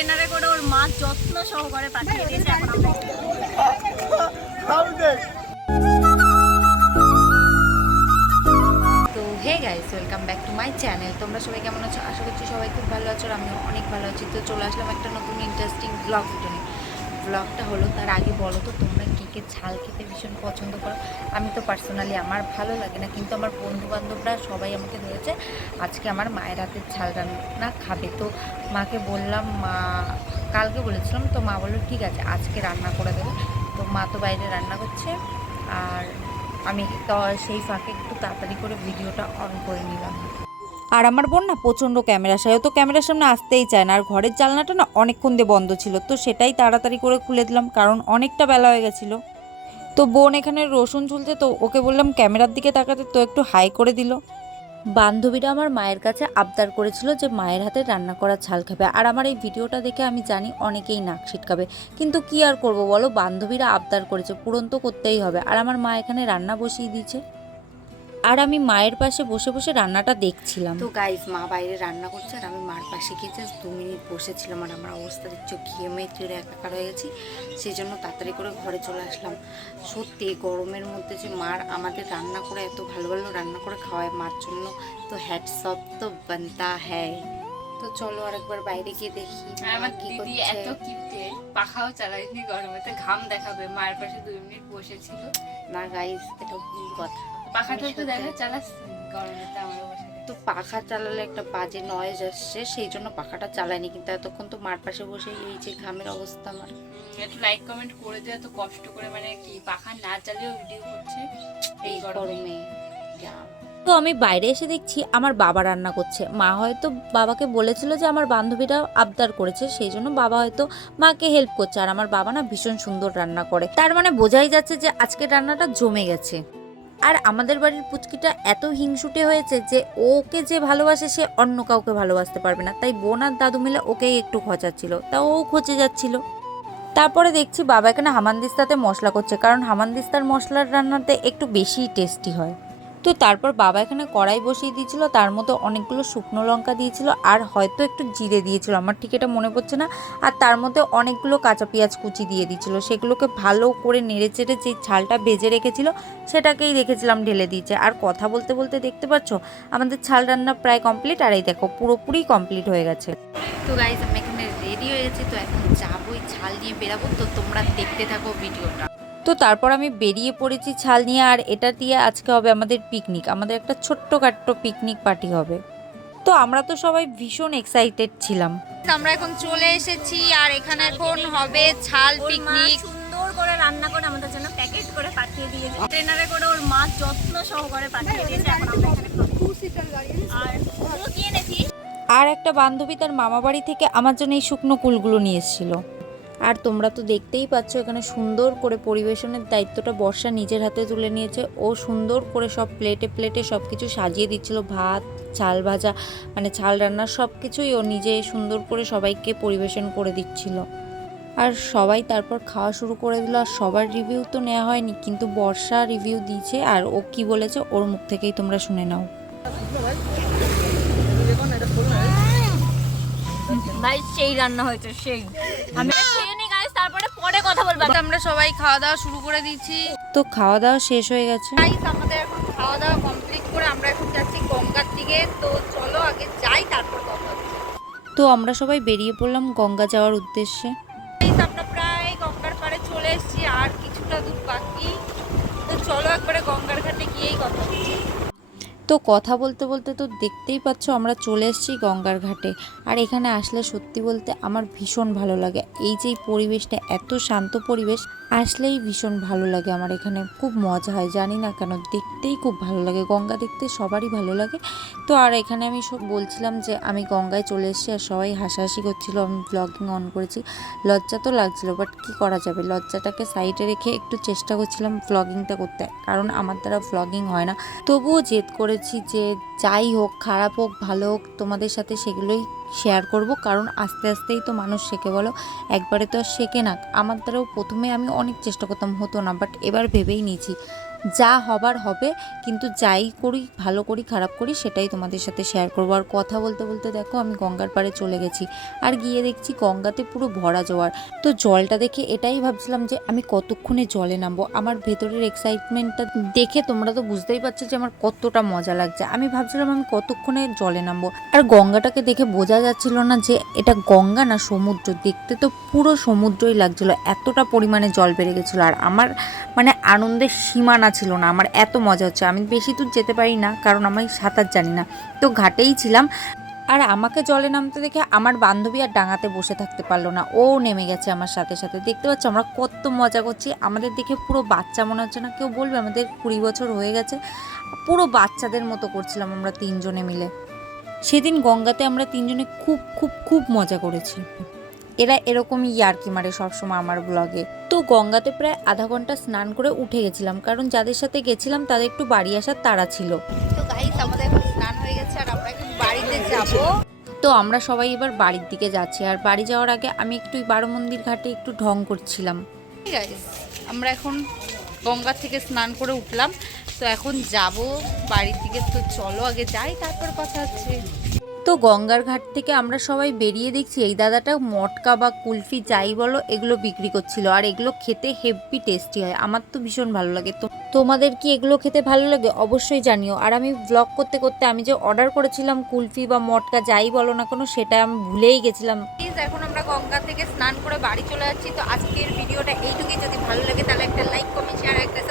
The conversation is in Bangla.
ট্রেনারে করে ওর মা যত্ন সহকারে পাঠিয়ে দিয়েছে। এখন তো hey guys, welcome back to my channel. তোমরা সবাই কেমন আছো? আশা করছি সবাই খুব ভালো আছো, আর আমিও অনেক ভালো আছি। তো চলে আসলাম একটা নতুন ইন্টারেস্টিং ব্লগ ভিডিও নিয়ে। ব্লগটা হলো, তার আগে বলো তো তোমরা কে কে ঝাল খেতে ভীষণ পছন্দ করো? আমি তো পার্সোনালি আমার ভালো লাগে না, কিন্তু আমার বন্ধুবান্ধবরা সবাই আমাকে ধরেছে আজকে আমার মায়ের হাতের ঝাল রান্না খাবে। তো মাকে বললাম, মা কালকে বলেছিলাম, তো মা বললো ঠিক আছে আজকে রান্না করে দেবে। তো মা তো বাইরে রান্না করছে, আর আমি তো সেই ফাঁকে একটু তাড়াতাড়ি করে ভিডিওটা অন করে নিলাম। আর আমার বোন না প্রচণ্ড ক্যামেরা সায়, তো ক্যামেরার সামনে আসতেই চায় না। আর ঘরের জানলাটা না অনেকক্ষণ দিয়ে বন্ধ ছিল, তো সেটাই তাড়াতাড়ি করে খুলে দিলাম, কারণ অনেকটা বেলা হয়ে গেছিলো। তো বোন এখানে রসুন ঝুলছে, তো ওকে বললাম ক্যামেরার দিকে তাকাতে, তো একটু হাই করে দিল। বান্ধবীরা আমার মায়ের কাছে আবদার করেছিল যে মায়ের হাতে রান্না করা ঝাল খাবে, আর আমার এই ভিডিওটা দেখে আমি জানি অনেকেই নাক ছিটকাবে, কিন্তু কি আর করব বলো, বান্ধবীরা আবদার করেছে, পূরণ তো করতেই হবে। আর আমার মা এখানে রান্না বসিয়ে দিয়েছে, আর আমি মায়ের পাশে বসে বসে রান্নাটা দেখছিলাম। তো গাইজ, মা বাইরে রান্না করছে আর আমি মার পাশে গিয়ে জাস্ট 2 মিনিট বসেছিলাম, আর আমার অবস্থা দেখছো ঘেমে চড়ে একাকার হয়ে গেছি। সেই জন্য তাড়াতাড়ি করে ঘরে চলে আসলাম। সত্যি গরমের মধ্যে যে মার আমাদের রান্না করে এত ভালো ভালো রান্না করে খাওয়ায়, মার জন্য তো হ্যাটস অফ তো বানতা হ্যায়। তো চলো আরেকবার বাইরে গিয়ে দেখি আমার দিদি এত কিপটে, পাখাও চালায়নি গরমেতে, ঘাম দেখাবে মায়ের পাশে 2 মিনিট বসেছিল। না গাইজ, এটা ভুল কথা। পাখাটা তো দেখা চালাচ্ছে গরমেতে আমার বসে। তো পাখা চালালে একটা বাজে নয়েজ আসছে, সেই জন্য পাখাটা চালায়নি, কিন্তু এতক্ষণ তো মার পাশে বসে এই যে ঘামের অবস্থা আমার। একটু লাইক কমেন্ট করে দিও, এত কষ্ট করে মানে কি পাখা না চালিয়েও ভিডিও করছে এই গরমে। তো আমি বাইরে এসে দেখছি আমার বাবা রান্না করছে। মা হয়তো বাবাকে বলেছিল যে আমার বান্ধবীরা আবদার করেছে, সেই জন্য বাবা হয়তো মাকে হেল্প করছে। আর আমার বাবা না ভীষণ সুন্দর রান্না করে, তার মানে বোঝাই যাচ্ছে যে আজকের রান্নাটা জমে গেছে। আর আমাদের বাড়ির পুচকিটা এত হিংসুটে হয়েছে যে ওকে যে ভালোবাসে সে অন্য কাউকে ভালোবাসতে পারবে না, তাই বোন আর দাদু মিলে ওকেই একটু খোঁচাচ্ছিল, তা ও খোঁচে যাচ্ছিল। তারপরে দেখছি বাবা এখানে হামানদিস্তাতে মশলা করছে, কারণ হামানদিস্তার মশলার রান্নাতে একটু বেশি টেস্টি হয়। তো তারপর বাবা এখানে কড়াই বসিয়ে দিয়েছিল, তার মধ্যে অনেকগুলো শুকনো লঙ্কা দিয়েছিল, আর হয়তো একটু জিরে দিয়েছিল, আমার ঠিক এটা মনে পড়ছে না। আর তার মধ্যে অনেকগুলো কাঁচা পেঁয়াজ কুচি দিয়ে দিয়েছিল, সেগুলোকে ভালো করে নেড়ে চেড়ে যে ঝালটা ভেজে রেখেছিল সেটাকেই রেখেছিলাম ঢেলে দিয়েছে। আর কথা বলতে বলতে দেখতে পাচ্ছ আমাদের ঝাল রান্না প্রায় কমপ্লিট, আর এই দেখো পুরোপুরি কমপ্লিট হয়ে গেছে। তো গাইজ, আমি এখানে রেডি হয়ে গেছি, তো এখন যাবোই ঝাল নিয়ে বেরাবো, তো তোমরা দেখতে থাকো ভিডিওটা। তো তারপর আমি বেরিয়ে পড়েছি ছাল নিয়ে, আর এটা দিয়ে আজকে হবে আমাদের পিকনিক, আমাদের একটা ছোট্টখাট্ট পিকনিক পার্টি হবে। তো আমরা তো সবাই ভীষণ এক্সাইটেড ছিলাম। আমরা এখন চলে এসেছি, আর এখানে এখন হবে ছাল পিকনিক। সুন্দর করে রান্না করে আমাদের জন্য প্যাকেট করে পাঠিয়ে দিয়েছে। ট্রেনারে করে ওর মা যত্ন সহকারে পাঠিয়ে দিয়েছে। এখন আমরা এখানে খাবো। আর ওগুলো কি এনেছিস? আর একটা বান্ধবী তার মামা বাড়ি থেকে আমার জন্য এই শুকনো কুলগুলো নিয়ে এসেছিল। আর তোমরা তো দেখতেই পাচ্ছ এখানে সুন্দর করে পরিবেশনের দায়িত্বটা বর্ষা নিজের হাতে তুলে নিয়েছে। ও সুন্দর করে সব প্লেটে প্লেটে সব কিছু সাজিয়ে দিচ্ছিল, ভাত, চাল ভাজা, মানে চাল রান্নার সব কিছুই ও নিজে সুন্দর করে সবাইকে পরিবেশন করে দিচ্ছিল। আর সবাই তারপর খাওয়া শুরু করে দিল। আর সবার রিভিউ তো নেওয়া হয়নি, কিন্তু বর্ষা রিভিউ দিয়েছে, আর ও কি বলেছে ওর মুখ থেকেই তোমরা শুনে নাও। ভাই সেই রান্না হয়েছে সেই। আমি খেয়ে নি গাইস, তারপরে পরে কথা বলবো। আমরা সবাই খাওয়া দাওয়া শুরু করে দিয়েছি, তো খাওয়া দাওয়া শেষ হয়ে গেছে। গাইস আমাদের এখন খাওয়া দাওয়া কমপ্লিট করে আমরা এখন যাচ্ছি গঙ্গার দিকে। তো চলো আগে যাই, তারপর কথা হচ্ছে। তো আমরা সবাই বেরিয়ে পড়লাম গঙ্গা যাওয়ার উদ্দেশ্যে। গাইস আমরা প্রায় গঙ্গার পাড়ে চলে এসেছি, আর কিছুটা দূর বাকি। তো চলো একবারে গঙ্গার ঘাটে গিয়েই কথা হচ্ছে। তো কথা বলতে বলতে তো দেখতেই পাচ্ছ আমরা চলে এসেছি গঙ্গার ঘাটে। আর এখানে আসলে সত্যি বলতে আমার ভীষণ ভালো লাগে, এই যে পরিবেশটা এত শান্ত পরিবেশ, আসলেই ভীষণ ভালো লাগে আমার। এখানে খুব মজা হয়, জানি না কেন, দেখতেই খুব ভালো লাগে, গঙ্গা দেখতে সবারই ভালো লাগে। তো আর এখানে আমি সব বলছিলাম যে আমি গঙ্গায় চলে এসেছি, আর সবাই হাসাহাসি করছিল। আমি ব্লগিং অন করেছি, লজ্জা তো লাগছিলো, বাট কি করা যাবে, লজ্জাটাকে সাইডে রেখে একটু চেষ্টা করছিলাম ব্লগিংটা করতে, কারণ আমার দ্বারা ব্লগিং হয় না। তবুও জেদ করেছি যে যাই হোক, খারাপ হোক ভালো হোক, তোমাদের সাথে সেগুলোই শেয়ার করব, কারণ আস্তে আস্তেই তো মানুষ শেখে, বলো, একবারে তো আর শেখে না। আমার দ্বারাও প্রথমে আমি অনেক চেষ্টা করতাম, হতো না, বাট এবার ভেবেই নিয়েছি যা হবার হবে, কিন্তু যাই করি, ভালো করি খারাপ করি, সেটাই তোমাদের সাথে শেয়ার করবো। আর কথা বলতে বলতে দেখো আমি গঙ্গার পাড়ে চলে গেছি, আর গিয়ে দেখছি গঙ্গাতে পুরো ভরা জোয়ার। তো জলটা দেখে এটাই ভাবছিলাম যে আমি কতক্ষণে জলে নামবো। আমার ভেতরের এক্সাইটমেন্টটা দেখে তোমরা তো বুঝতেই পারছো যে আমার কতটা মজা লাগছে। আমি ভাবছিলাম আমি কতক্ষণে জলে নামবো, আর গঙ্গাটাকে দেখে বোঝা যাচ্ছিল না যে এটা গঙ্গা না সমুদ্র। দেখতে তো পুরো সমুদ্রই লাগছিল, এতটা পরিমাণে জল বেড়ে গেছিলো। আর আমার মানে আনন্দের সীমানা ছিল না, আমার এত মজা হচ্ছে। আমি বেশি দূর যেতে পারি না, কারণ আমি সাঁতার জানি না, তো ঘাটেই ছিলাম। আর আমাকে জলে নামতে দেখে আমার বান্ধবী আর ডাঙাতে বসে থাকতে পারলো না, ও নেমে গেছে আমার সাথে সাথে। দেখতে পাচ্ছ আমরা কত মজা করছি, আমাদের দেখে পুরো বাচ্চা মনে হচ্ছে না? কেউ বলবে আমাদের 20 বছর হয়ে গেছে, পুরো বাচ্চাদের মতো করছিলাম আমরা তিনজনে মিলে। সেদিন গঙ্গাতে আমরা তিনজনে খুব খুব খুব মজা করেছি। এরা এরকমই ইয়ার্কি মারে সবসময় আমার ব্লগে। তো গঙ্গাতে প্রায় আধা ঘন্টা স্নান করে উঠে গেছিলাম, কারণ যাদের সাথে গেছিলাম তাদের একটু বাড়ি আসার তাড়া ছিল। তো গাইস আমাদের এখন স্নান হয়ে গেছে, আর আমরা এখন বাড়িতে যাব। তো আমরা সবাই এবার বাড়ির দিকে যাচ্ছি, আর বাড়ি যাওয়ার আগে আমি একটু বারো মন্দির ঘাটে একটু ঢং করছিলাম। গাইস আমরা এখন গঙ্গা থেকে স্নান করে উঠলাম, তো এখন যাব বাড়ির দিকে। তো চলো আগে যাই, তারপর কথা হচ্ছে। তো গঙ্গার ঘাট থেকে আমরা সবাই বেরিয়ে দেখছি এই দাদাটা মটকা বা কুলফি যাই বলো এগুলো বিক্রি করছিল, আর এগুলো খেতে হেভি টেস্টি হয়, আমার তো ভীষণ ভালো লাগে। তো তোমাদের কি এগুলো খেতে ভালো লাগে অবশ্যই জানিও। আর আমি ব্লগ করতে করতে আমি যে অর্ডার করেছিলাম কুলফি বা মটকা যাই বলো না কেন, সেটা আমি ভুলেই গেছিলাম। প্লিজ এখন আমরা গঙ্গা থেকে স্নান করে বাড়ি চলে যাচ্ছি। তো আজকের ভিডিওটা এইটুকুই, যদি ভালো লাগে তাহলে একটা লাইক, কমেন্ট, শেয়ার, একটা